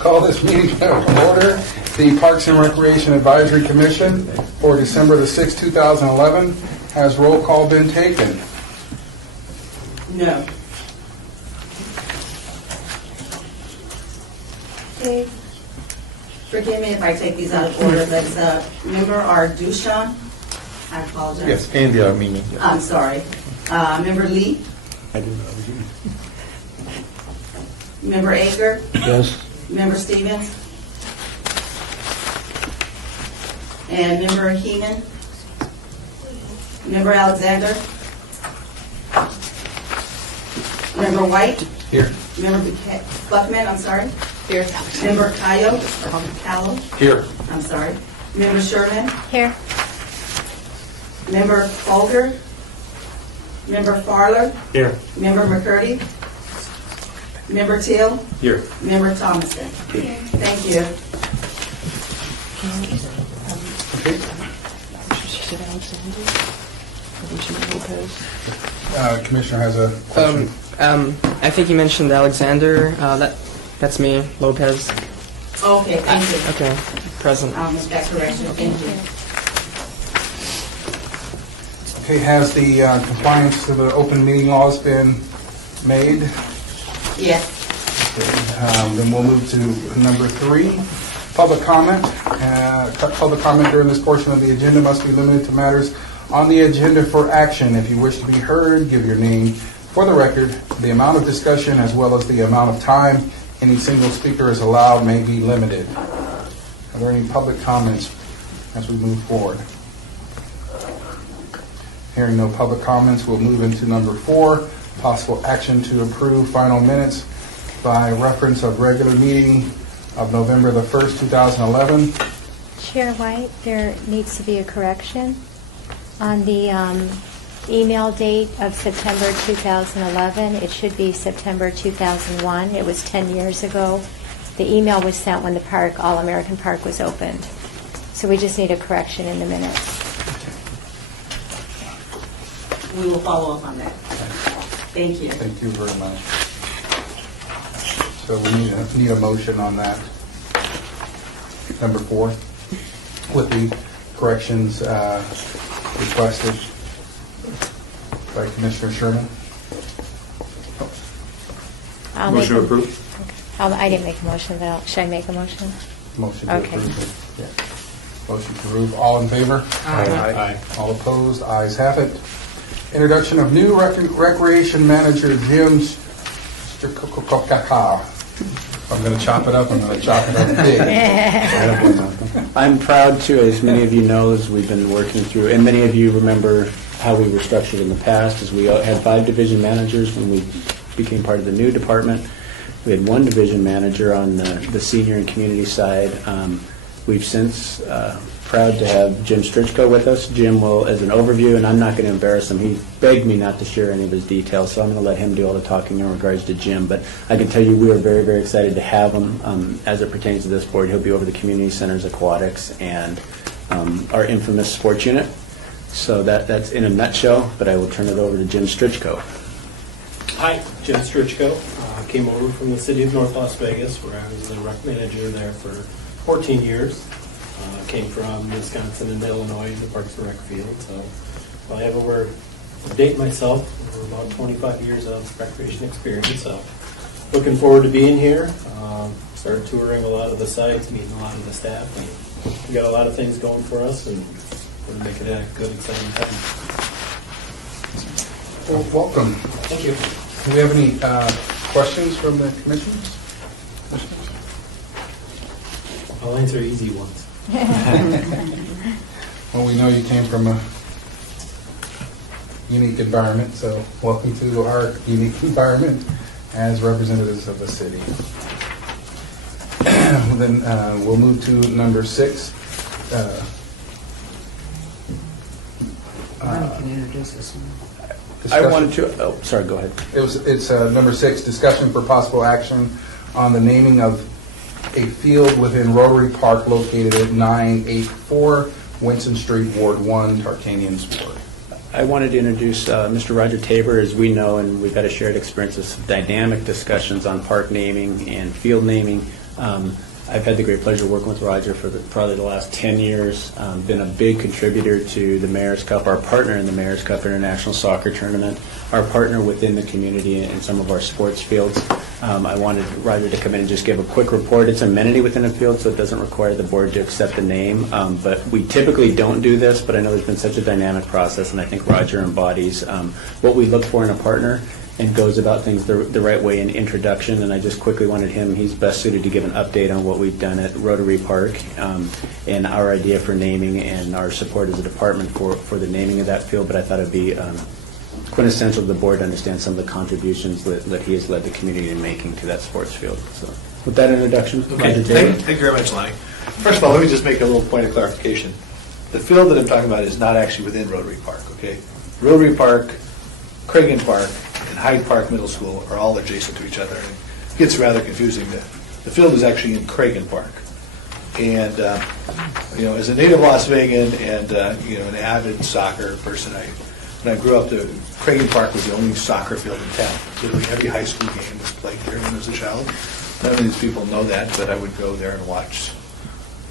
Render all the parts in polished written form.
Call this meeting to order. The Parks and Recreation Advisory Commission for December the 6th, 2011. Has roll call been taken? No. Okay. Forgive me if I take these out of order, but member Ardushan, I apologize. Yes, Andy Armini. I'm sorry. Member Lee, I didn't know. member Aker, Yes. member Stevens, and member Heeman, member Alexander, member White, Here. member Buckman, I'm sorry. Here. Member Callow, Here. I'm sorry. Member Sherman, Here. member Folger, member Farler, Here. member McCurdy, member Till, Here. member Thomason. Thank you. Commissioner has a question. I think you mentioned Alexander. That's me, Lopez. Okay, thank you. Okay, present. I'll make that correction. Thank you. Okay, has the compliance to the open meeting laws been made? Yes. Then we'll move to number 3, public comment. Public comment during this portion of the agenda must be limited to matters on the agenda for action. If you wish to be heard, give your name for the record. The amount of discussion as well as the amount of time any single speaker is allowed may be limited. Are there any public comments as we move forward? Hearing no public comments, we'll move into number 4, possible action to approve final minutes by reference of regular meeting of November the 1st, 2011. Chair White, there needs to be a correction on the email date of September 2011. It should be September 2001. It was 10 years ago. The email was sent when the park, All-American Park, was opened. So we just need a correction in the minutes. We will follow up on that. Thank you. Thank you very much. So we need a motion on that. Number 4, with the corrections requested by Commissioner Sherman. Motion to approve? I didn't make a motion, but should I make a motion? Motion to Okay. approve. Yeah. Motion to approve. All in favor? Aye. All opposed? Ayes have it. Introduction of new recreation manager, Jim Strickow. I'm going to chop it up. I'm going to chop it up big. I'm proud to, as many of you know, as we've been working through, and many of you remember how we were structured in the past, as we had 5 division managers when we became part of the new department. We had 1 division manager on the senior and community side. We've since proud to have Jim Strichko with us. Jim will, as an overview, and I'm not going to embarrass him. He begged me not to share any of his details, so I'm going to let him do all the talking in regards to Jim. But I can tell you we are very, very excited to have him. As it pertains to this board, he'll be over the community centers, aquatics, and our infamous sports unit. So that's in a nutshell, but I will turn it over to Jim Strichko. Hi, Jim Strichko. Came over from the city of North Las Vegas, where I was the rec manager there for 14 years. Came from Wisconsin and Illinois in the Parks and Rec field. So I have over myself, over about 25 years of recreation experience. So looking forward to being here. Started touring a lot of the sites, meeting a lot of the staff. And we got a lot of things going for us, and we're going to make it a good, exciting time. Well, welcome. Thank you. Do we have any questions from the commissioners? I'll answer easy ones. Well, we know you came from a unique environment, so welcome to our unique environment as representatives of the city. Then we'll move to number 6. Can you introduce this one? I wanted to, sorry, go ahead. It's number 6, discussion for possible action on the naming of a field within Rotary Park located at 984 Winston Street, Ward 1, Tarkanian's Ward. I wanted to introduce Mr. Roger Tabor. As we know, and we've had a shared experience of dynamic discussions on park naming and field naming. I've had the great pleasure of working with Roger for probably the last 10 years, been a big contributor to the Mayor's Cup, our partner in the Mayor's Cup International Soccer Tournament, our partner within the community in some of our sports fields. I wanted Roger to come in and just give a quick report. It's an amenity within a field, so it doesn't require the board to accept the name, but we typically don't do this, but I know there's been such a dynamic process, and I think Roger embodies what we look for in a partner and goes about things the right way in introduction. And I just quickly wanted him, he's best suited to give an update on what we've done at Rotary Park and our idea for naming and our support as a department for the naming of that field. But I thought it'd be quintessential to the board to understand some of the contributions that he has led the community in making to that sports field. So with that introduction, Okay, Roger Taylor. thank you very much, Lonnie. First of all, let me just make a little point of clarification. The field that I'm talking about is not actually within Rotary Park, okay? Rotary Park, Cragen Park, and Hyde Park Middle School are all adjacent to each other. And it gets rather confusing. The field is actually in Cragen Park. And, as a native Las Vegan and, an avid soccer person, when I grew up, Cragen Park was the only soccer field in town. Literally every high school game was played there when I was a child. None of these people know that, but I would go there and watch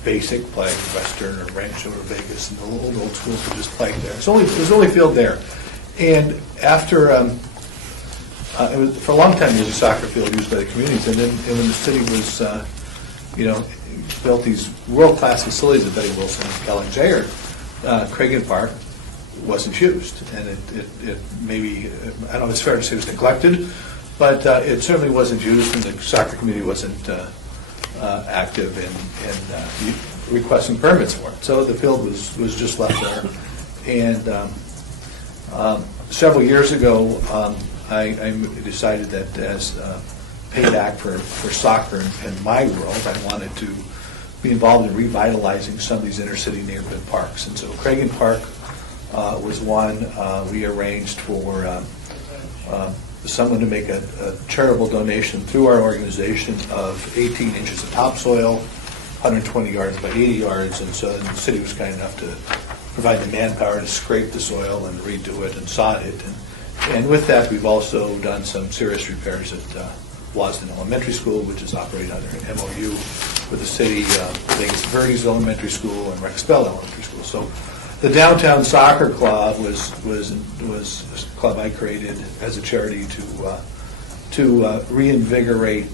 Basic play Western or Rancho or Vegas, and the old schools would just play there. There's only field there. And after, for a long time, there was a soccer field used by the communities, and when the city was, built these world-class facilities at Betty Wilson and Kellogg Jayer, Cragen Park wasn't used, and it maybe, I don't know if it's fair to say it was neglected, but it certainly wasn't used, and the soccer committee wasn't active in requesting permits for it. So the field was just left there. And several years ago, I decided that as payback for soccer in my world, I wanted to be involved in revitalizing some of these inner city neighborhood parks. And so Cragen Park was one. We arranged for someone to make a charitable donation through our organization of 18 inches of topsoil, 120 yards by 80 yards, and so the city was kind enough to provide the manpower to scrape the soil and redo it and sod it. And with that, we've also done some serious repairs at Wasden Elementary School, which is operated under an MOU with the city, Vegas Verdes Elementary School and Rex Bell Elementary School. So the Downtown Soccer Club was a club I created as a charity to reinvigorate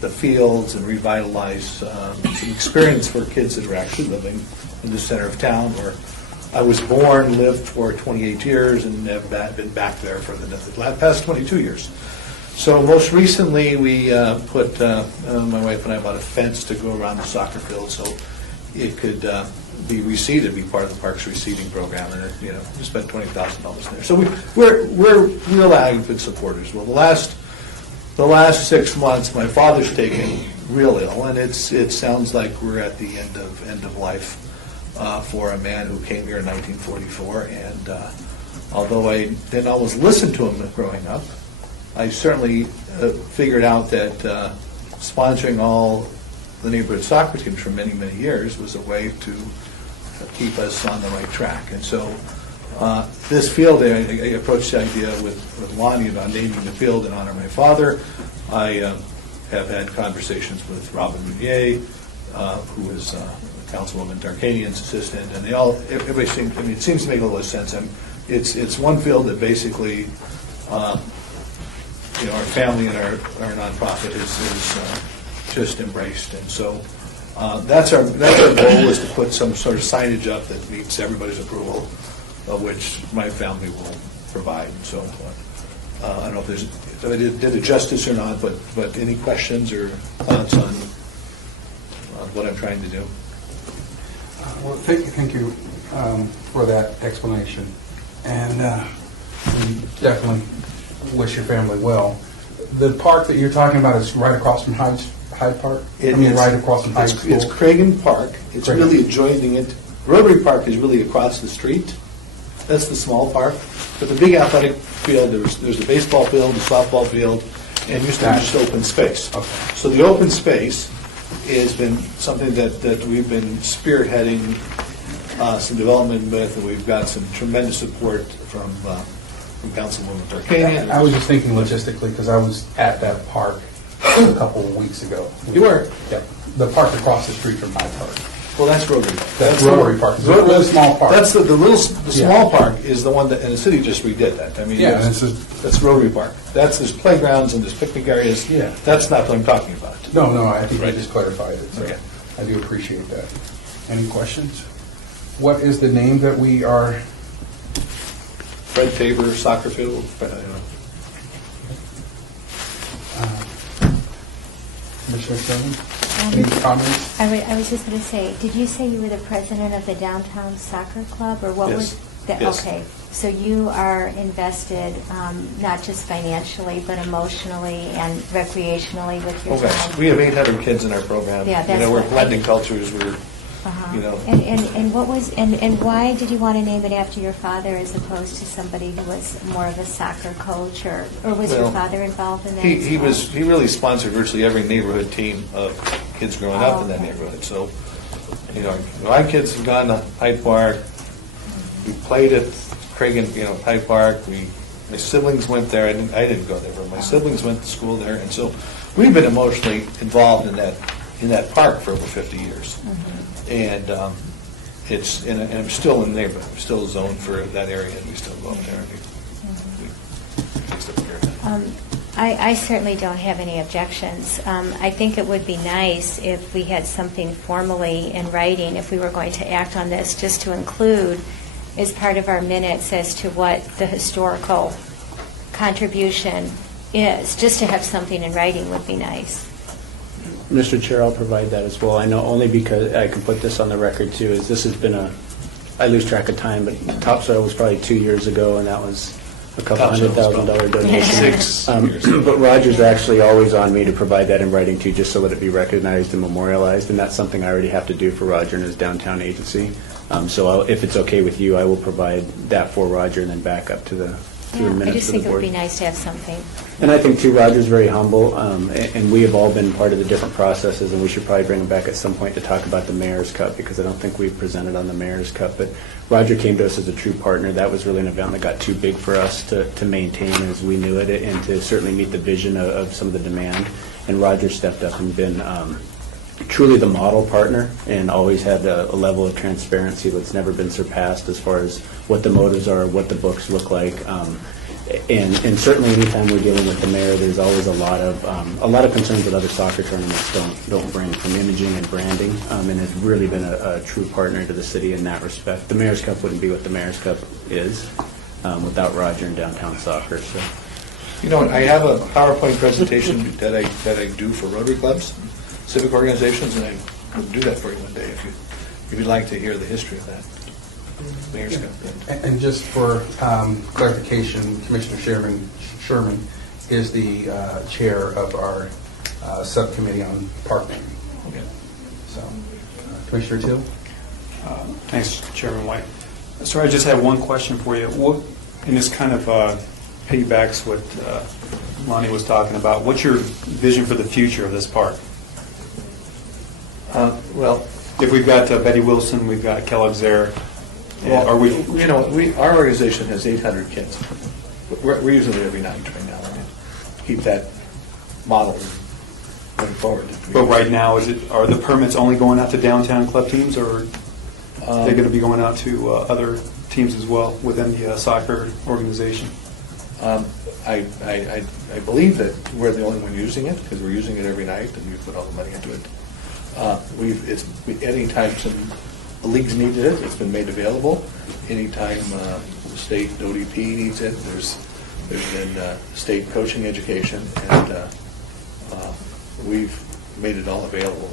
the fields and revitalize some experience for kids that are actually living in the center of town, where I was born, lived for 28 years, and have been back there for the past 22 years. So most recently, we put, my wife and I bought a fence to go around the soccer field so it could be reseeded, be part of the park's reseeding program, and we spent $20,000 there. So we're real avid supporters. Well, the last 6 months, my father's taken real ill, and it sounds like we're at the end of life for a man who came here in 1944. And although I didn't always listen to him growing up, I certainly figured out that sponsoring all the neighborhood soccer teams for many, many years was a way to keep us on the right track. And so this field, I approached the idea with Lonnie about naming the field in honor of my father. I have had conversations with Robin Meunier, who is Councilwoman Darkanian's assistant, and everybody seems, it seems to make a little sense. And it's one field that basically, our family and our nonprofit is just embraced. And so that's our goal, is to put some sort of signage up that meets everybody's approval, of which my family will provide. And so I don't know if I did it justice or not, but any questions or thoughts on what I'm trying to do? Well, thank you for that explanation. And we definitely wish your family well. The park that you're talking about is right across from Hyde Park? Right across from Hyde School? It's Cragen Park. It's Cragen. really adjoining it. Rotary Park is really across the street. That's the small park. But the big athletic field, there's a baseball field, a softball field, and used to be just open space. Okay. So the open space has been something that we've been spearheading some development with, and we've got some tremendous support from Councilwoman Darkanian. I was just thinking logistically, because I was at that park a couple of weeks ago. You were? Yep. The park across the street from Hyde Park. Well, that's Rotary. That's Rotary Park. It's a really small park. That's the little, the Yeah. small park is the one that, and the city just redid that. I mean, Yeah, that's- this is- that's Rotary Park. There's playgrounds and there's picnic areas. Yeah. That's not what I'm talking about. No, I think you Right. just clarified it, so Okay. I do appreciate that. Any questions? What is the name that we are, Fred Tabor Soccer Field, Commissioner Sherman? Any comments? I was just going to say, did you say you were the president of the Downtown Soccer Club, or what Yes. was that? Yes. Okay, so you are invested, not just financially, but emotionally and recreationally with your Okay, time? we have 800 kids in our program. Yeah, that's We're what- blending cultures, we're, Uh-huh. you know. And what was, and why did you want to name it after your father as opposed to somebody who was more of a soccer coach, or was your Well, father involved in that? He as he well? was, he really sponsored virtually every neighborhood team of kids growing up in that okay. neighborhood. So, my kids have gone to Hyde Park, we played at Hyde Park, my siblings went there, I didn't go there, but my siblings went to school there, and so we've been emotionally involved in that park for over 50 years. And and I'm still in the neighborhood, I'm still zoned for that area, and we still go up there. And we still care about it. I certainly don't have any objections. I think it would be nice if we had something formally in writing, if we were going to act on this, just to include as part of our minutes as to what the historical contribution is. Just to have something in writing would be nice. Mr. Chair, I'll provide that as well. I know only because I can put this on the record too, is this has been I lose track of time, but Topsoil was probably 2 years ago, and that was a couple Topsoil was $100,000 donation. 6 years ago. But Roger's actually always on me to provide that in writing too, just so that it be recognized and memorialized, and that's something I already have to do for Roger and his downtown agency. So if it's okay with you, I will provide that for Roger and then back up to the Yeah, I minutes just of the think it would board. be nice to have something. And I think too, Roger's very humble, and we have all been part of the different processes, and we should probably bring him back at some point to talk about the Mayor's Cup, because I don't think we've presented on the Mayor's Cup. But Roger came to us as a true partner. That was really an event that got too big for us to maintain as we knew it, and to certainly meet the vision of some of the demand. And Roger stepped up and been truly the model partner, and always had a level of transparency that's never been surpassed as far as what the motives are, what the books look like. And certainly anytime we're dealing with the mayor, there's always a lot of concerns that other soccer tournaments don't bring, from imaging and branding, and has really been a true partner to the city in that respect. The Mayor's Cup wouldn't be what the Mayor's Cup is without Roger and downtown soccer. So. I have a PowerPoint presentation that I do for Rotary clubs, civic organizations, and I will do that for you one day if you'd like to hear the history of that. Mayor's Cup. And just for clarification, Commissioner Sherman is the chair of our subcommittee on park naming. Okay. So, Commissioner Till? Thanks, Chairman White. So I just have one question for you. And this kind of piggybacks what Lonnie was talking about. What's your vision for the future of this park? Well, If we've got Betty Wilson, we've got Kellogg's there, are we? Our organization has 800 kids. We're using it every night right now. I mean, keep that model going forward. But right now, are the permits only going out to downtown club teams, or are they going to be going out to other teams as well within the soccer organization? I believe that we're the only one using it, because we're using it every night, and we put all the money into it. Anytime the leagues needed it, it's been made available. Anytime the state ODP needs it, there's been state coaching education, and we've made it all available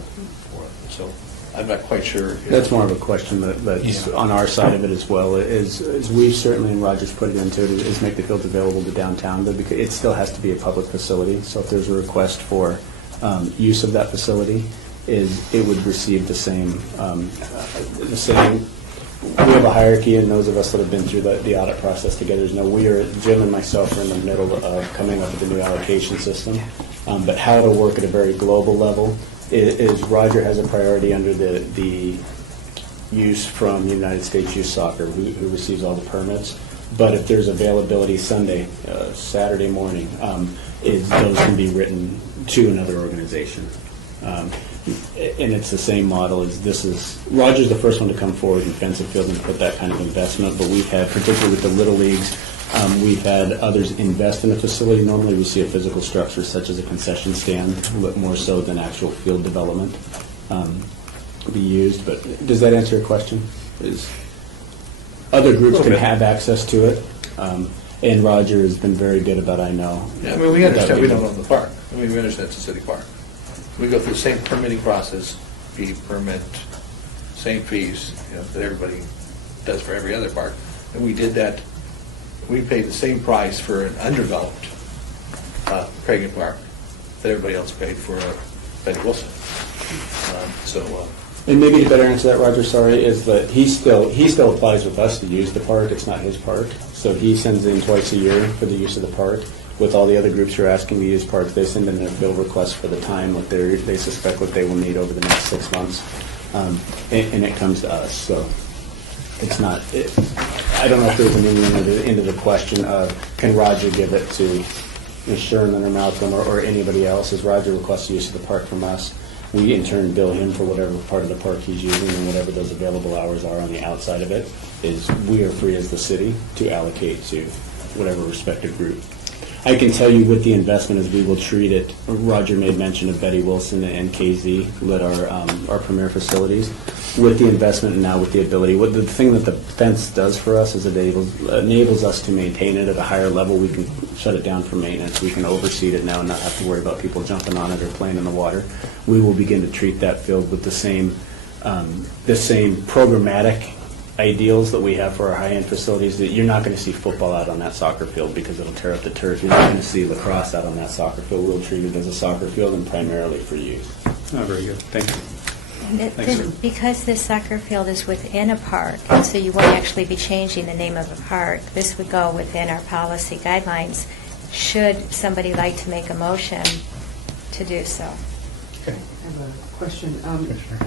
for them. So I'm not quite sure. That's more of a question that's on our side of it as well. Is we certainly, and Roger's put it into it, is make the fields available to downtown, but because it still has to be a public facility. So if there's a request for use of that facility, it would receive the same. We have a hierarchy, and those of us that have been through the audit process together Jim and myself are in the middle of coming up with a new allocation system. But how to work at a very global level is Roger has a priority under the use from United States Youth Soccer, who receives all the permits. But if there's availability Sunday, Saturday morning, those can be written to another organization. And it's the same model as Roger's the first one to come forward and fence a field and put that kind of investment, but we've had, particularly with the Little Leagues, we've had others invest in a facility. Normally we see a physical structure such as a concession stand, but more so than actual field development be used. But does that answer your question? Other groups can have access to it, and Roger has been very good about, I know. Yeah, I mean, we understand we don't own the park. I mean, we understand it's a city park. We go through the same permitting process, fee permit, same fees, that everybody does for every other park. And we did that, we paid the same price for an undeveloped Cragen Park that everybody else paid for Betty Wilson. And maybe to better answer that, Roger, sorry, is that he still applies with us to use the park. It's not his park. So he sends in twice a year for the use of the park. With all the other groups who are asking to use parks, they send in their bill requests for the time, what they suspect what they will need over the next 6 months. And it comes to us. So it's not, I don't know if there's an into the question of, can Roger give it to Sherman or Malcolm or anybody else? As Roger requests the use of the park from us, we in turn bill him for whatever part of the park he's using, and whatever those available hours are on the outside of it is we are free as the city to allocate to whatever respective group. I can tell you with the investment as we will treat it, Roger made mention of Betty Wilson and KZ, who led our premier facilities. With the investment and now with the ability, the thing that the fence does for us is it enables us to maintain it at a higher level. We can shut it down for maintenance. We can overseed it now and not have to worry about people jumping on it or playing in the water. We will begin to treat that field with the same programmatic ideals that we have for our high-end facilities. That you're not going to see football out on that soccer field because it'll tear up the turf. You're not going to see lacrosse out on that soccer field. We'll treat it as a soccer field and primarily for use. Oh, very good. Thank you. Thanks, sir. Because this soccer field is within a park, and so you won't actually be changing the name of a park, this would go within our policy guidelines, should somebody like to make a motion to do so. Okay. I have a question. Commissioner.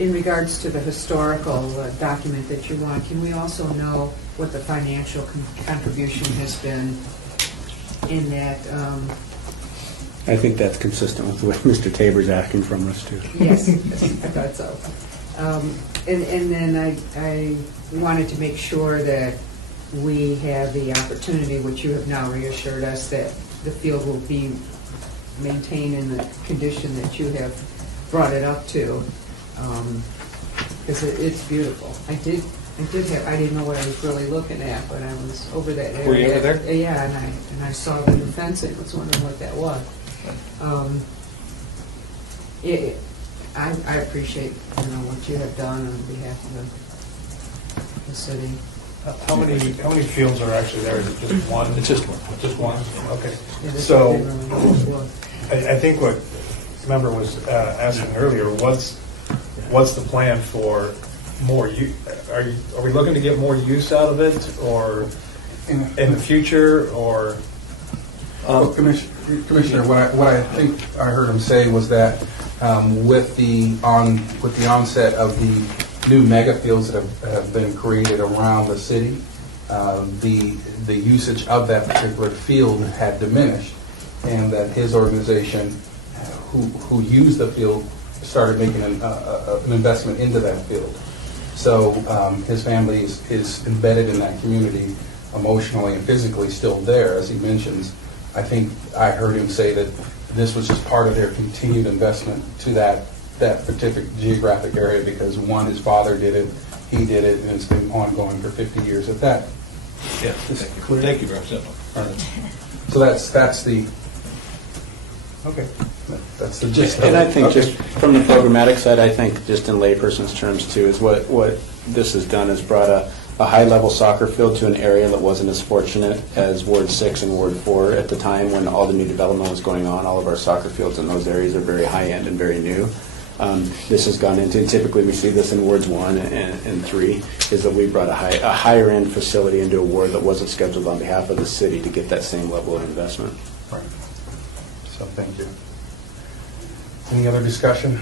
In regards to the historical document that you want, can we also know what the financial contribution has been in that? I think that's consistent with what Mr. Tabor's asking from us, too. Yes, I thought so. And then I wanted to make sure that we have the opportunity, which you have now reassured us, that the field will be maintained in the condition that you have brought it up to, because it's beautiful. I didn't know what I was really looking at, but I was over that area. Were you over there? Yeah, and I saw the new fencing. I was wondering what that was. I appreciate what you have done on behalf of the city. How many fields are actually there? Is it just one? It's just one. Just one? Okay. Yeah, this So, would be really good. I think what the member was asking earlier, what's the plan for more? Are we looking to get more use out of it, or in the future, or? Well, Commissioner, what I think I heard him say was that with the onset of the new mega fields that have been created around the city, the usage of that particular field had diminished, and that his organization, who used the field, started making an investment into that field. So his family is embedded in that community emotionally and physically still there, as he mentions. I think I heard him say that this was just part of their continued investment to that particular geographic area because, one, his father did it, he did it, and it's been ongoing for 50 years at that. Yeah, thank you, Representative. So that's the gist of it. And I think Okay. just from the programmatic side, I think just in layperson's terms too, is what this has done is brought a high-level soccer field to an area that wasn't as fortunate as Ward 6 and Ward 4 at the time when all the new development was going on. All of our soccer fields in those areas are very high-end and very new. This has gone into, typically we see this in Wards 1 and 3, is that we brought a higher-end facility into a ward that wasn't scheduled on behalf of the city to get that same level of investment. Right. So thank you. Any other discussion?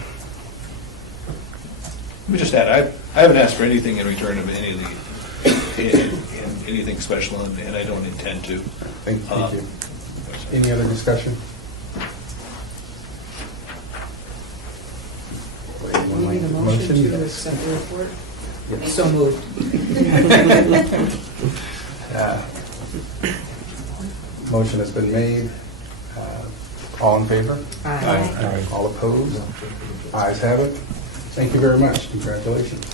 Let me just add, I haven't asked for anything in return of any of the, anything special, and I don't intend to. Thank you. Any other discussion? Motion to accept the report? So moved. Motion has been made. All in favor? Aye. All opposed? Ayes have it. Thank you very much. Congratulations.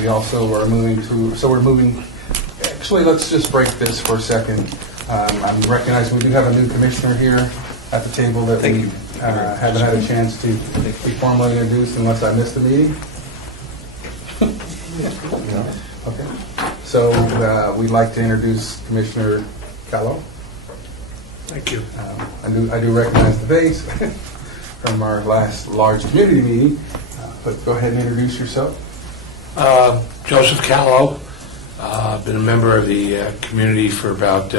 We also are moving to, actually, let's just break this for a second. I'm recognizing we do have a new commissioner here at the table that we haven't had a chance to be formally introduced unless I missed the meeting. Okay. So we'd like to introduce Commissioner Callow. Thank you. I do recognize the face from our last large community meeting, but go ahead and introduce yourself. Joseph Callow. Been a member of the community for about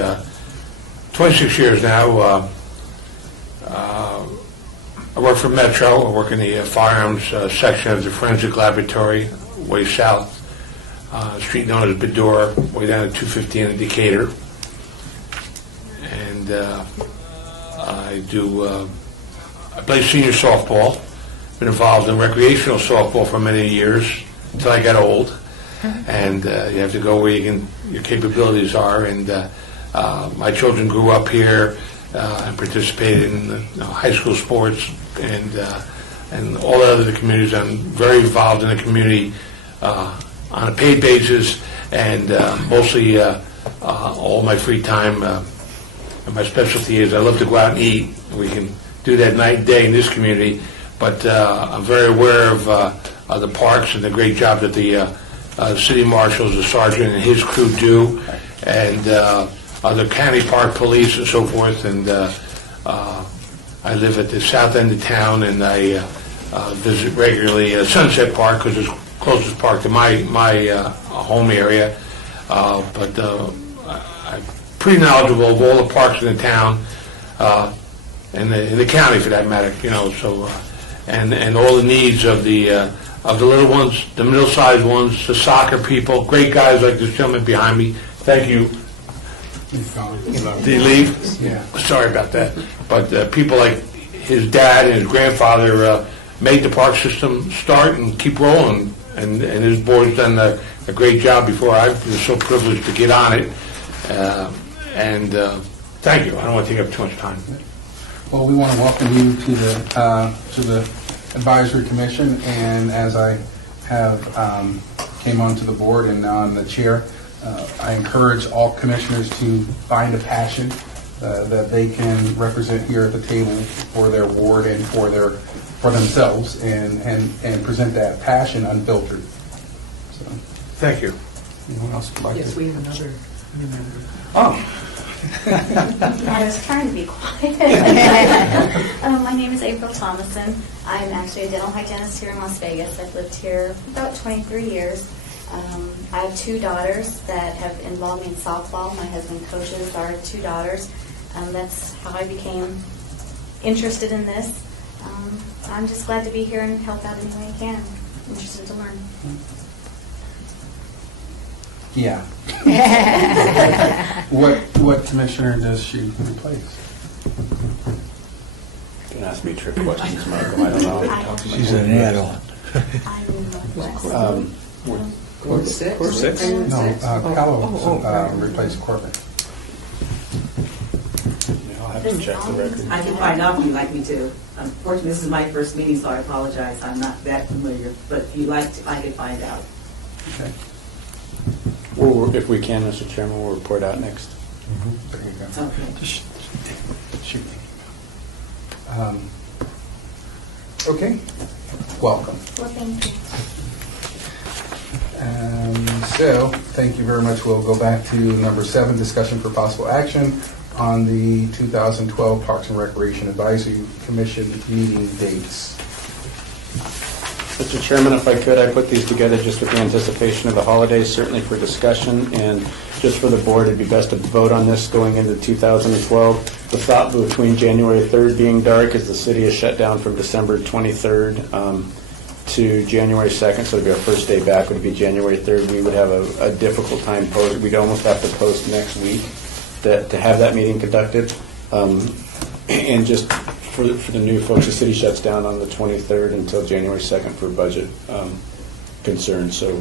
26 years now. I work for Metro. I work in the firearms section of the forensic laboratory, way south, street known as Bedore, way down at 215 in Decatur. And I play senior softball. Been involved in recreational softball for many years until I got old. And you have to go where your capabilities are. And my children grew up here and participated in high school sports and all the other communities. I'm very involved in the community on a paid basis, and mostly all my free time. And my specialty is I love to go out and eat. We can do that night and day in this community, but I'm very aware of the parks and the great job that the city marshals, the sergeant and his crew do, and the county park police and so forth. And I live at the south end of town, and I visit regularly Sunset Park because it's the closest park to my home area. But I'm pretty knowledgeable of all the parks in the town, and in the county for that matter. So and all the needs of the little ones, the middle-sized ones, the soccer people, great guys like this gentleman behind me. Thank you. Did he leave? Yeah. Sorry about that. But people like his dad and his grandfather made the park system start and keep rolling. And his board's done a great job before I was so privileged to get on it. And thank you. I don't want to take up too much time. Well, we want to welcome you to the Advisory Commission, and as I have came onto the board and now I'm the chair, I encourage all commissioners to find a passion that they can represent here at the table for their ward and for themselves, and present that passion unfiltered. So, Thank you. anyone else would like Yes, to? we have another new member. Oh. I was trying to be quiet. My name is April Thomason. I'm actually a dental hygienist here in Las Vegas. I've lived here about 23 years. I have two daughters that have involved me in softball. My husband coaches our two daughters. That's how I became interested in this. I'm just glad to be here and help out any way I can. I'm interested to learn. Yeah. What commissioner does she replace? Don't ask me trick questions, Michael. I don't know. She's an adult. I'm in Northwest. Ward 6? Ward 6? No, Callow replaced Corbett. I'll have to check the record. I can find out if you'd like me to. Unfortunately, this is my first meeting, so I apologize. I'm not that familiar, but if you'd like to, I can find out. Okay. Well, if we can, Mr. Chairman, we'll report out next. There you go. Okay. Shoot. Okay. Welcome. Well, thank you. So, thank you very much. We'll go back to number 7, discussion for possible action on the 2012 Parks and Recreation Advisory Commission meeting dates. Mr. Chairman, if I could, I put these together just with the anticipation of the holidays, certainly for discussion, and just for the board, it'd be best to vote on this going into 2012. The thought between January 3rd being dark is the city is shut down from December 23rd to January 2nd, so it'd be our first day back would be January 3rd. We would have a difficult time post. We'd almost have to post next week to have that meeting conducted. And just for the new folks, the city shuts down on the 23rd until January 2nd for budget concerns, so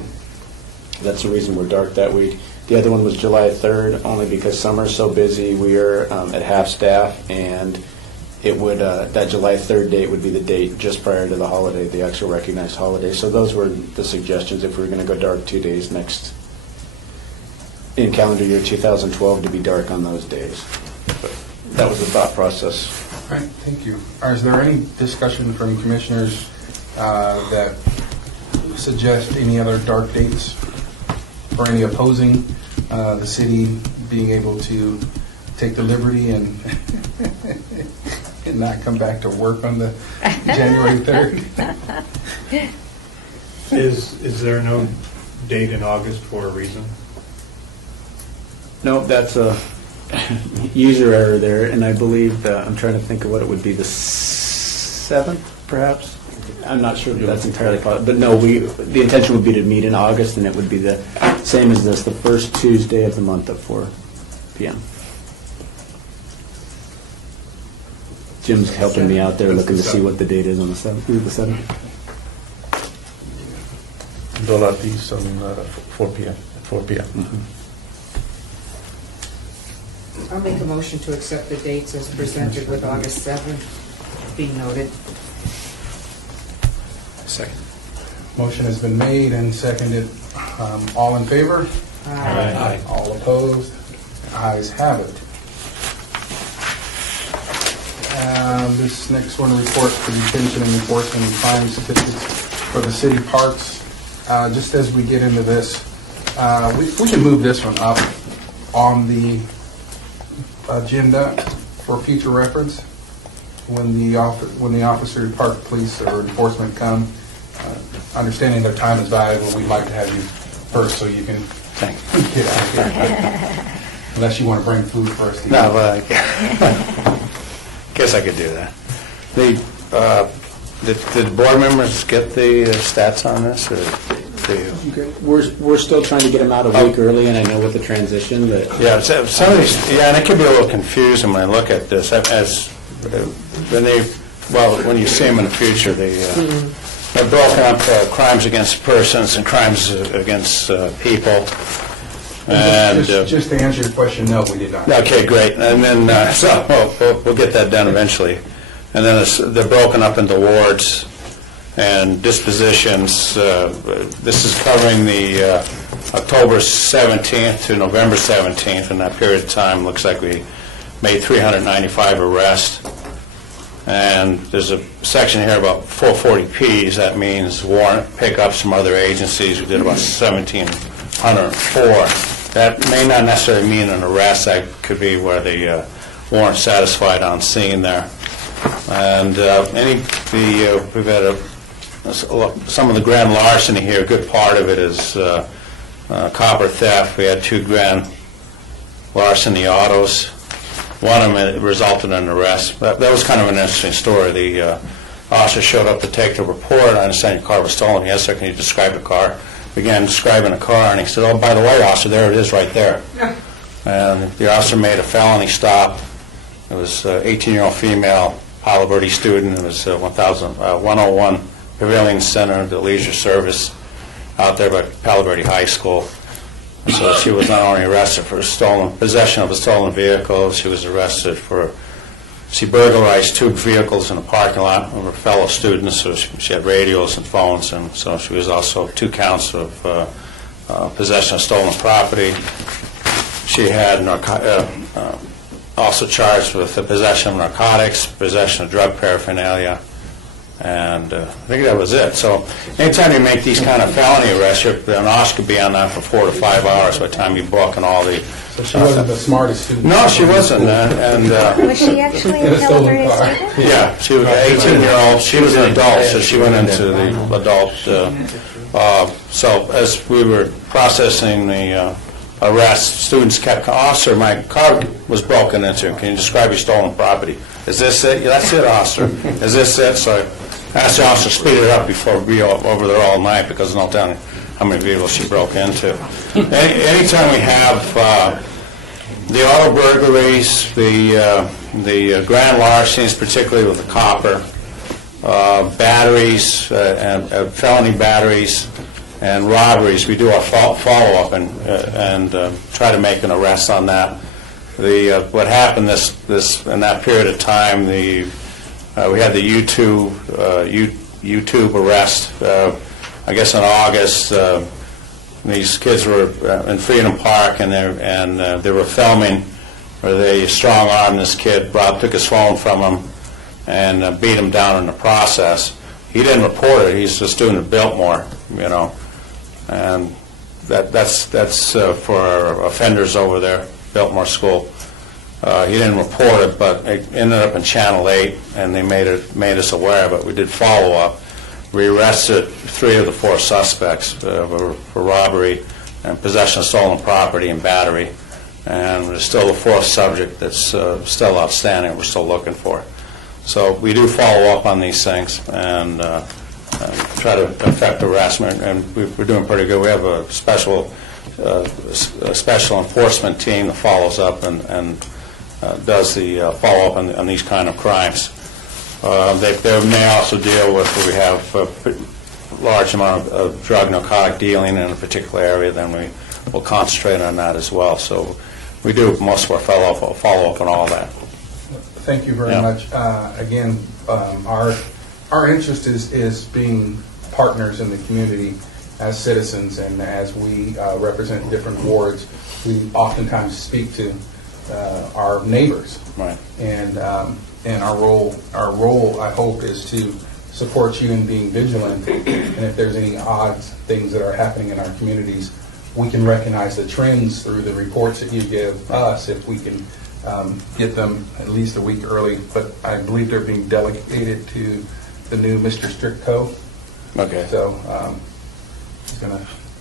that's the reason we're dark that week. The other one was July 3rd, only because summer's so busy, we are at half-staff, and it would, that July 3rd date would be the date just prior to the holiday, the actual recognized holiday. So those were the suggestions, if we were going to go dark 2 days next, in calendar year 2012, to be dark on those days. But that was the thought process. All right, thank you. Is there any discussion from commissioners that suggest any other dark dates or any opposing the city being able to take the liberty and and not come back to work on the January 3rd? Is there no date in August for a reason? No, that's a user error there, and I believe, I'm trying to think of what it would be, the 7th, perhaps? I'm not sure that that's entirely possible, but no, the intention would be to meet in August, and it would be the same as this, the first Tuesday of the month at 4 p.m. Jim's helping me out there, looking to see what the date is on the 7th. Is it the 7th? Dollar piece on 4 p.m. 4 p.m. Mm-hmm. I'll make a motion to accept the dates as presented with August 7th being noted. Second. Motion has been made and seconded. All in favor? Aye. All opposed? Ayes have it. This next one, report for detention and enforcement and crime statistics for the city parks. Just as we get into this, we can move this one up on the agenda for future reference when the officer, park police, or enforcement come. Understanding their time is valuable, we'd like to have you first so you can get out of here. Unless you want to bring food for us to eat. No, but guess I could do that. Did board members get the stats on this? Or We're still trying to get them out a week early, and I know with the transition that... Yeah, some of these, and it can be a little confusing when I look at this. As when you see them in the future, they're broken up crimes against persons and crimes against people. And just to answer your question, no, we did not. okay, great. And then so we'll get that done eventually. And then they're broken up into wards and dispositions. This is covering the October 17th to November 17th. In that period of time, looks like we made 395 arrests. And there's a section here about 440Ps. That means warrant pickups from other agencies. We did about 1,704. That may not necessarily mean an arrest. That could be where the warrant satisfied on scene there. And we've had some of the grand larceny here. A good part of it is copper theft. We had 2 grand larceny autos. One of them resulted in an arrest. That was kind of an interesting story. The officer showed up to take the report. I understand your car was stolen. Yes, sir. Can you describe the car? Began describing the car, and he said, "Oh, by the way, officer, there it is right there." And the officer made a felony stop. It was an 18-year-old female Palo Verde student. It was 101 Pavilion Center, the leisure service out there by Palo Verde High School. So she was not only arrested for possession of a stolen vehicle, she was arrested she burglarized 2 vehicles in a parking lot of her fellow students. So she had radios and phones, and so she was also 2 counts of possession of stolen property. She had also charged with the possession of narcotics, possession of drug paraphernalia, and I think that was it. So anytime you make these kind of felony arrests, an officer could be on that for 4 to 5 hours by the time you book and all the... So she wasn't the smartest student? No, she wasn't. Was she actually a Palo Verde student? Yeah, she was an 18-year-old. She was an adult, so she went into the adult... So as we were processing the arrest, students kept... Officer, my car was broken into. Can you describe your stolen property? Is this it? Yeah, that's it, officer. Is this it? So I asked the officer to speed it up before we were over there all night, because there's no telling how many vehicles she broke into. Anytime we have the auto burglaries, the the grand larcenies, particularly with the copper, batteries, and felony batteries, and robberies. We do our follow-up and try to make an arrest on that. What happened in that period of time, we had the YouTube arrest. I guess in August, these kids were in Freedom Park, and they were filming where they strong-armed this kid, took his phone from him, and beat him down in the process. He didn't report it. He's a student at Biltmore, and that's for our offenders over there, Biltmore School. He didn't report it, but it ended up in Channel 8, and they made us aware of it. We did follow-up. We arrested 3 of the 4 suspects for robbery and possession of stolen property and battery. And there's still the 4th subject that's still outstanding we're still looking for. So we do follow up on these things and try to effect harassment, and we're doing pretty good. We have a special enforcement team that follows up and does the follow-up on these kind of crimes. They may also deal with where we have a large amount of drug narcotic dealing in a particular area, then we will concentrate on that as well. So we do most of our follow-up on all that. Thank you very much. Again, our interest is being partners in the community as citizens, and as we represent different wards, we oftentimes speak to our neighbors. Right. And our role, I hope, is to support you in being vigilant. And if there's any odd things that are happening in our communities, we can recognize the trends through the reports that you give us, if we can get them at least a week early. But I believe they're being delegated to the new Mr. Strickco. Okay. So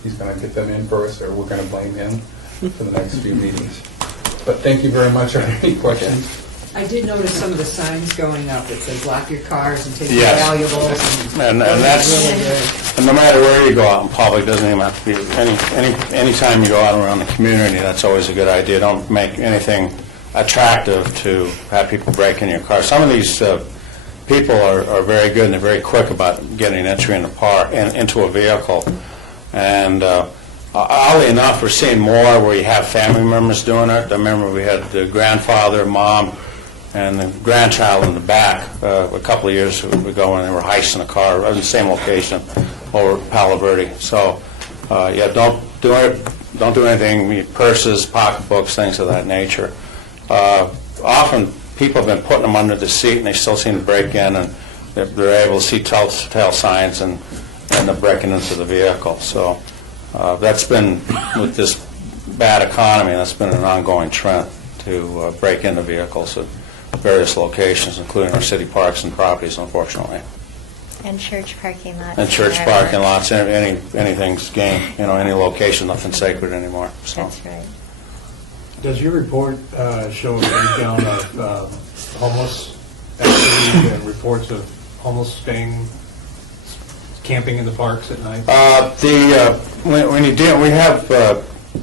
he's gonna get them in for us, or we're gonna blame him for the next few meetings. But thank you very much. Are there any questions? I did notice some of the signs going up that says lock your cars and take your Yes. valuables. And that's really good. and no matter where you go out in public, doesn't even have to be any time you go out around the community. That's always a good idea. Don't make anything attractive to have people break in your car. Some of these people are very good and they're very quick about getting entry in the park and into a vehicle. And oddly enough, we're seeing more where you have family members doing it. I remember we had the grandfather, mom, and the grandchild in the back a couple of years ago when they were heisting a car in the same location over Palo Verde. So, don't do it. Don't do anything. Purses, pocketbooks, things of that nature. Often people have been putting them under the seat, and they still seem to break in, and they're able to see telltale signs and they're breaking into the vehicle. So that's been, with this bad economy, that's been an ongoing trend to break into vehicles at various locations, including our city parks and properties, unfortunately. And church parking lots. And church wherever. parking lots, anything's game, any location, nothing's sacred anymore. So. That's right. Does your report show a breakdown of homeless activity and reports of homeless staying, camping in the parks at night? When you deal, we have,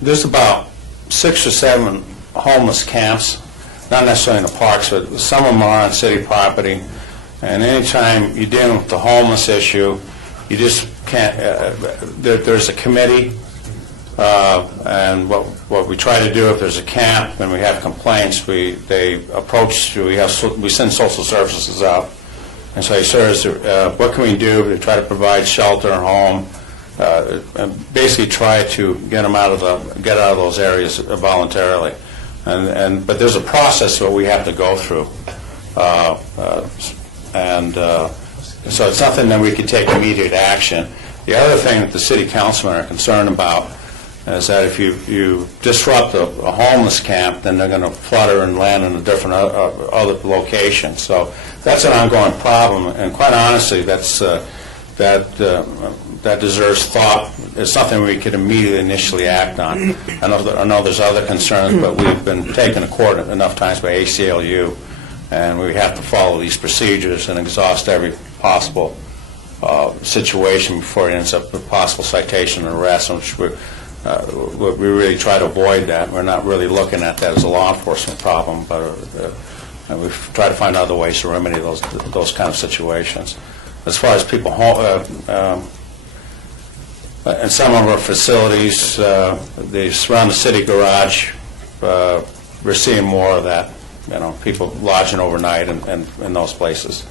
there's about 6 or 7 homeless camps, not necessarily in the parks, but some of them are on city property. And anytime you're dealing with the homeless issue, you just can't, there's a committee, and what we try to do, if there's a camp and we have complaints, we send social services out and say, sir, what can we do to try to provide shelter and home, and basically try to get them out of those areas voluntarily. But there's a process that we have to go through, so it's nothing that we can take immediate action. The other thing that the city councilmen are concerned about is that if you disrupt a homeless camp, then they're going to flutter and land in a different other location. So that's an ongoing problem, and quite honestly, that deserves thought. It's something we could immediately initially act on. I know there's other concerns, but we've been taken to court enough times by ACLU, and we have to follow these procedures and exhaust every possible situation before it ends up with possible citation and arrest, which we really try to avoid that. We're not really looking at that as a law enforcement problem, but And we've tried to find other ways to remedy those kind of situations. As far as people, in some of our facilities, they surround the city garage, we're seeing more of that, people lodging overnight in those places.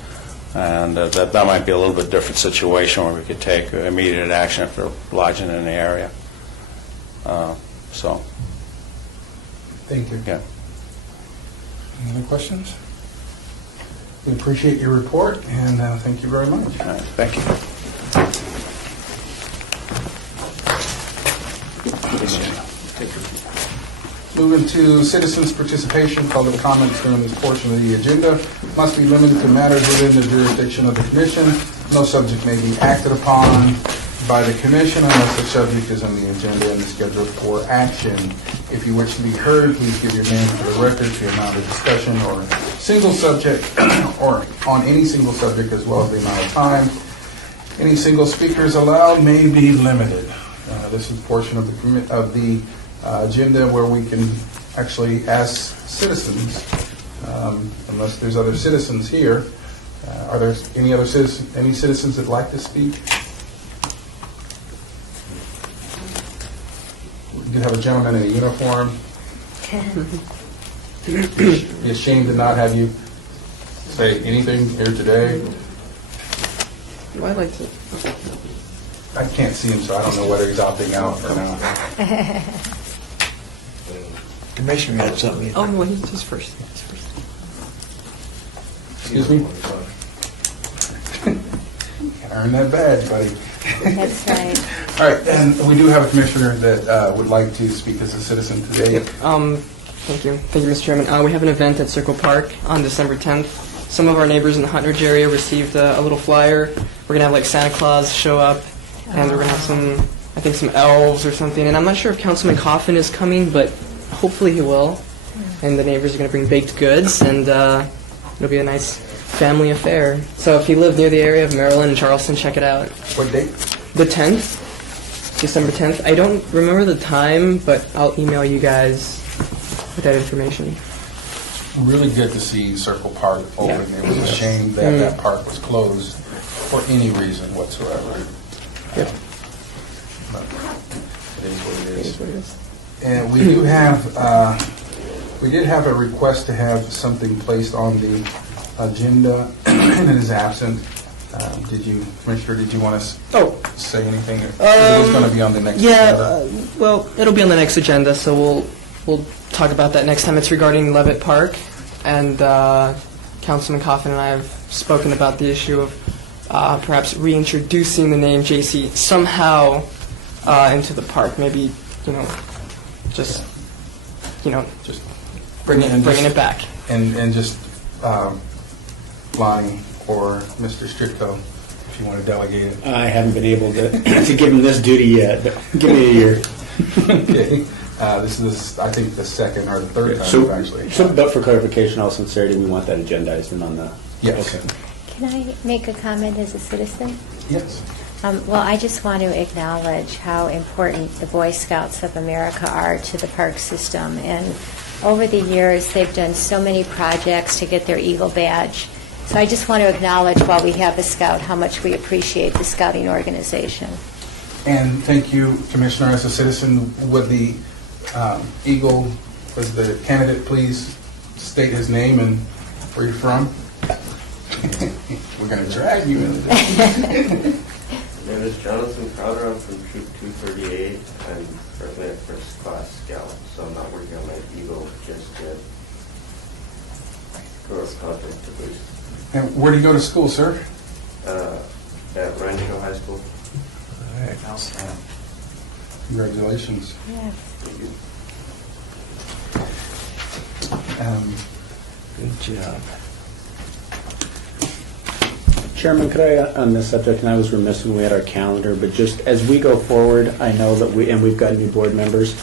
And that might be a little bit different situation where we could take immediate action if they're lodging in the area. So, Thank you. yeah. Any other questions? We appreciate your report, and thank you very much. All right, thank you. Moving to citizens' participation, public comments during this portion of the agenda must be limited to matters within the jurisdiction of the commission. No subject may be acted upon by the commission unless the subject is on the agenda and is scheduled for action. If you wish to be heard, please give your name for the record, the amount of discussion or single subject, or on any single subject, as well as the amount of time. Any single speakers allowed may be limited. This is a portion of the agenda where we can actually ask citizens, unless there's other citizens here. Are there any citizens that'd like to speak? We do have a gentleman in a uniform. Be ashamed to not have you say anything here today. Well, I'd like to. I can't see him, so I don't know whether he's opting out or not. Commissioner had something. Oh, well, he's just first. Excuse me? Earn that badge, buddy. That's right. All right, and we do have a commissioner that would like to speak as a citizen today. Thank you. Thank you, Mr. Chairman. We have an event at Circle Park on December 10th. Some of our neighbors in the Hunt Ridge area received a little flyer. We're going to have like Santa Claus show up, and we're going to have some elves or something. And I'm not sure if Councilman Coffin is coming, but hopefully he will. And the neighbors are going to bring baked goods, and it'll be a nice family affair. So if you live near the area of Maryland and Charleston, check it out. What date? The 10th, December 10th. I don't remember the time, but I'll email you guys with that information. Really good to see Circle Park open. It was a shame that that park was closed for any reason whatsoever. Yep. But it is what it is. And we do have, we did have a request to have something placed on the agenda, and it is absent. Commissioner, did you want to say anything? It was going to be on the next agenda. Well, it'll be on the next agenda, so we'll talk about that next time. It's regarding Levitt Park, and Councilman Coffin and I have spoken about the issue of perhaps reintroducing the name JC somehow into the park. Maybe, just bringing it back. And just Lonnie or Mr. Stritko, if you want to delegate it. I haven't been able to give him this duty yet, but give me a year. Okay. This is, I think, the second or the third time we've actually. But for clarification, all sincerity, we want that agendized and on the. Yes. Okay. Can I make a comment as a citizen? Yes. Well, I just want to acknowledge how important the Boy Scouts of America are to the park system. And over the years, they've done so many projects to get their Eagle badge. So I just want to acknowledge, while we have the Scout, how much we appreciate the Scouting organization. And thank you, Commissioner. As a citizen, would the Eagle, as the candidate, please state his name and where you're from? We're going to drag you in. My name is Jonathan Crowder. I'm from Troop 238. I'm currently a first class scout, so I'm not working on my Eagle just yet. Cross contact, please. And where do you go to school, sir? At Rancho High School. All right. Outstanding. Congratulations. Yes. Thank you. Good job. Chairman, could I, on this subject, and I was remiss when we had our calendar, but just as we go forward, I know that we've got new board members.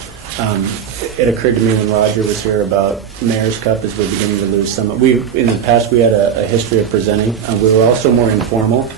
It occurred to me when Roger was here about Mayor's Cup as we're beginning to lose some. In the past, we had a history of presenting. We were also more informal.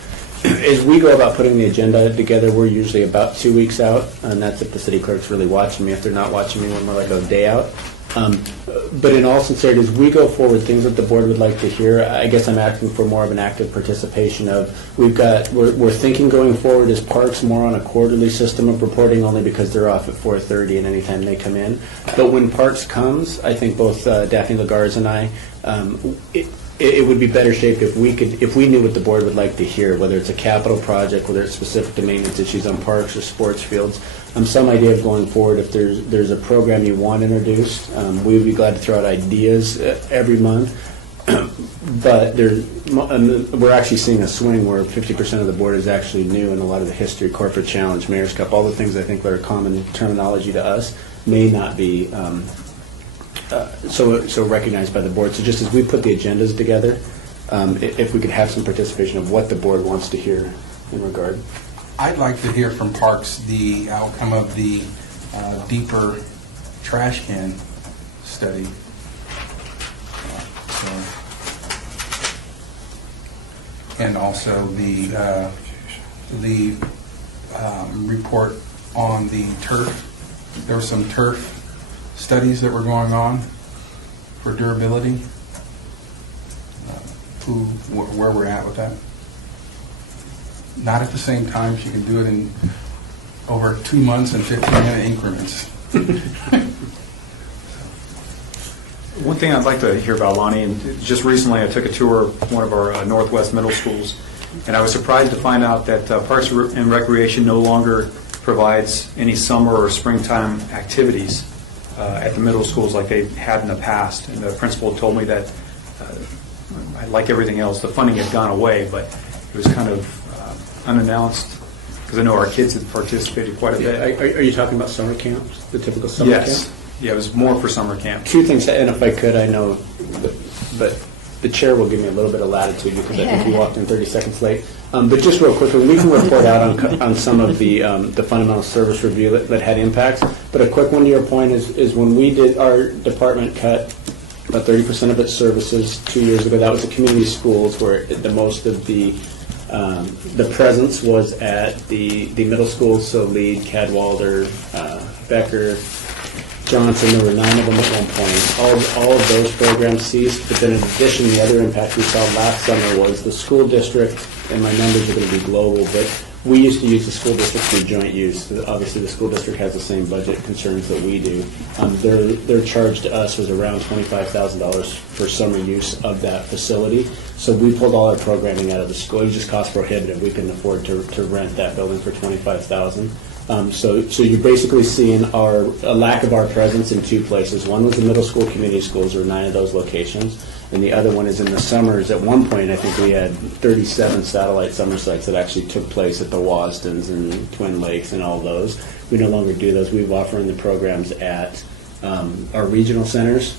As we go about putting the agenda together, we're usually about 2 weeks out, and that's if the city clerk's really watching me. If they're not watching me, when we're like a day out. But in all sincerity, as we go forward, things that the board would like to hear, I guess I'm asking for more of an active participation of, we're thinking going forward as parks more on a quarterly system of reporting only because they're off at 4:30 and anytime they come in. But when parks comes, I think both Daphne Lagarde and I, it would be better shaped if we knew what the board would like to hear, whether it's a capital project, whether it's specific to maintenance issues on parks or sports fields. Some idea of going forward, if there's a program you want introduced, we would be glad to throw out ideas every month. But we're actually seeing a swing where 50% of the board is actually new, and a lot of the history, corporate challenge, mayor's cup, all the things I think that are common terminology to us may not be so recognized by the board. So just as we put the agendas together, if we could have some participation of what the board wants to hear in regard. I'd like to hear from Parks the outcome of the deeper trash can study. And also the report on the turf. There were some turf studies that were going on for durability. Where we're at with that. Not at the same time. She can do it in over 2 months and 15-minute increments. One thing I'd like to hear about, Lonnie, and just recently I took a tour of one of our Northwest middle schools, and I was surprised to find out that Parks and Recreation no longer provides any summer or springtime activities at the middle schools like they had in the past. And the principal told me that, like everything else, the funding had gone away, but it was kind of unannounced, because I know our kids had participated quite a bit. Are you talking about summer camps, the typical summer camp? Yes. Yeah, it was more for summer camp. Two things, and if I could, I know, but the chair will give me a little bit of latitude because I think you walked in 30 seconds late. But just real quickly, we can report out on some of the fundamental service review that had impacts. But a quick one to your point is when we did, our department cut about 30% of its services 2 years ago. That was the community schools where the most of the presence was at the middle schools, so Lead, Cadwalder, Becker, Johnson. There were 9 of them at one point. All of those programs ceased, but then in addition, the other impact we saw last summer was the school district, and my numbers are going to be global, but we used to use the school district for joint use. Obviously, the school district has the same budget concerns that we do. Their charge to us was around $25,000 for summer use of that facility. So we pulled all our programming out of the school. It was just cost prohibitive. We couldn't afford to rent that building for $25,000. So you're basically seeing a lack of our presence in 2 places. One was the middle school community schools, or 9 of those locations, and the other one is in the summers. At one point, I think we had 37 satellite summer sites that actually took place at the Wasdens and Twin Lakes and all those. We no longer do those. We're offering the programs at our regional centers.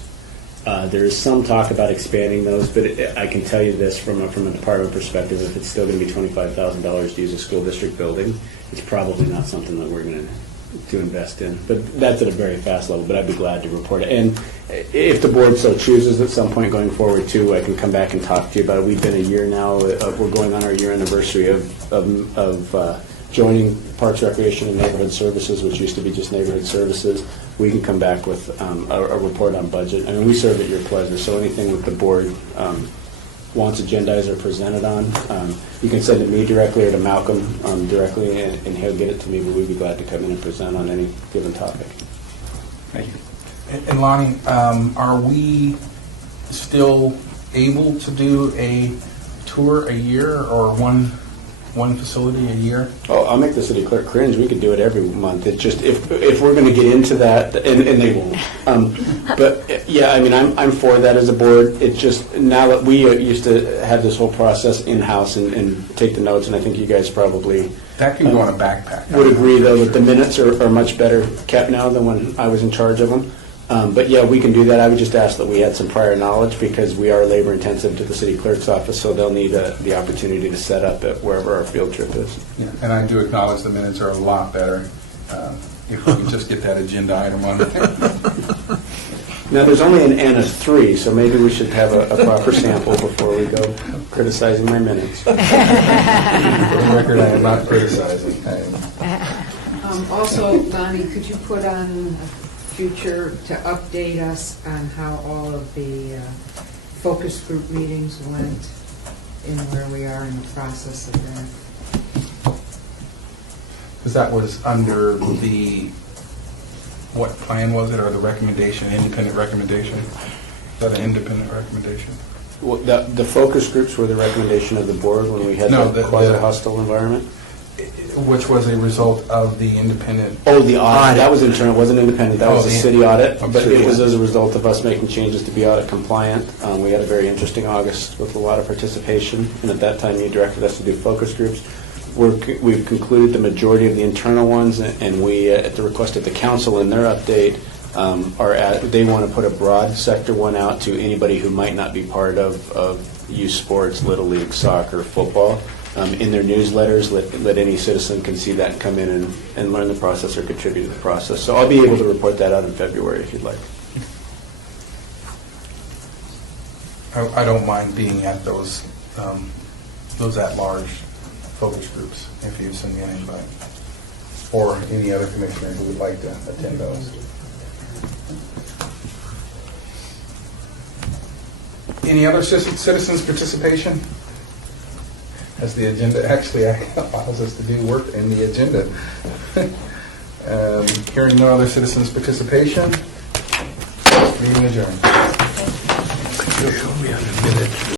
There is some talk about expanding those, but I can tell you this from a department perspective, if it's still going to be $25,000 to use a school district building, it's probably not something that we're going to invest in. But that's at a very fast level, but I'd be glad to report it. And if the board so chooses at some point going forward too, I can come back and talk to you about it. We've been a year now, we're going on our year anniversary of joining Parks, Recreation, and Neighborhood Services, which used to be just Neighborhood Services. We can come back with a report on budget. I mean, we serve at your pleasure, so anything that the board wants agendized or presented on, you can send it to me directly or to Malcolm directly, and he'll get it to me, but we'd be glad to come in and present on any given topic. Thank you. And Lonnie, are we still able to do a tour a year or one facility a year? Oh, I'll make the city clerk cringe. We could do it every month. It's just if we're going to get into that, and they won't. But yeah, I mean, I'm for that as a board. It's just now that we used to have this whole process in house and take the notes, and I think you guys probably that can go in a backpack. Would agree though that the minutes are much better kept now than when I was in charge of them. But yeah, we can do that. I would just ask that we had some prior knowledge because we are labor intensive to the city clerk's office, so they'll need the opportunity to set up at wherever our field trip is. Yeah, and I do acknowledge the minutes are a lot better if we can just get that agenda item on there. Now, there's only an N of 3, so maybe we should have a proper sample before we go criticizing my minutes. For the record, I am not criticizing. Also, Lonnie, could you put on future to update us on how all of the focus group meetings went and where we are in the process of that. Because that was under the, what plan was it, or the recommendation, independent recommendation? Is that an independent recommendation? Well, the focus groups were the recommendation of the board when we had No, the the- quasi-hostile environment? Which was a result of the independent. Oh, the audit, that was internal, it wasn't independent, that was Oh, a the- city audit, oh, but city it was audit. as a result of us making changes to be audit compliant. We had a very interesting August with a lot of participation, and at that time you directed us to do focus groups. We've concluded the majority of the internal ones, and we, at the request of the council in their update, they want to put a broad sector one out to anybody who might not be part of youth sports, Little League, soccer, football. In their newsletters, let any citizen can see that and come in and learn the process or contribute to the process. So I'll be able to report that out in February if you'd like. I don't mind being at those at-large focus groups, if you send me an invite, or any other commissioner who would like to attend those. Any other citizens' participation? As the agenda actually allows us to do work in the agenda. Hearing no other citizens' participation, meeting adjourned.